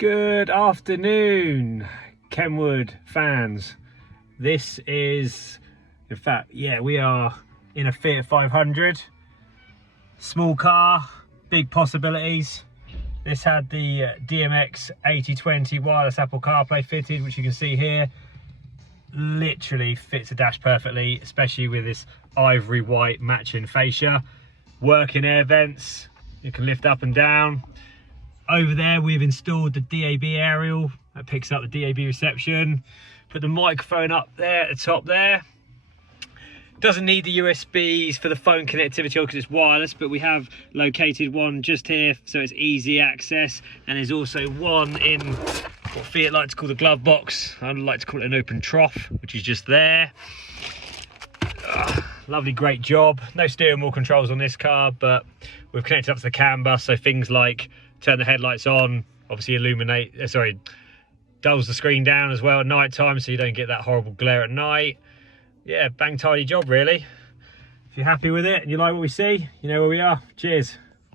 Good afternoon, Kenwood fans. This is, in fact, yeah, we are in a Fiat 500. Small car, big possibilities. This had the DMX8020 wireless Apple CarPlay fitted, which you can see here. Literally fits the dash perfectly, especially with this ivory white matching fascia. Working air vents, you can lift up and down. Over there we've installed the DAB aerial that picks up the DAB reception. Put the microphone up there at the top there. Doesn't need the USBs for the phone connectivity because it's wireless, but we have located one just here so it's easy access. And there's also one in what Fiat like to call the glove box. I like to call it an open trough, which is just there. Lovely, great job. No steering wheel controls on this car, but we've connected up to the CAN bus, so things like turn the headlights on, obviously dulls the screen down as well at night time so you don't get that horrible glare at night. Yeah, bang tidy job really. If you're happy with it and you like what we see, you know where we are. Cheers.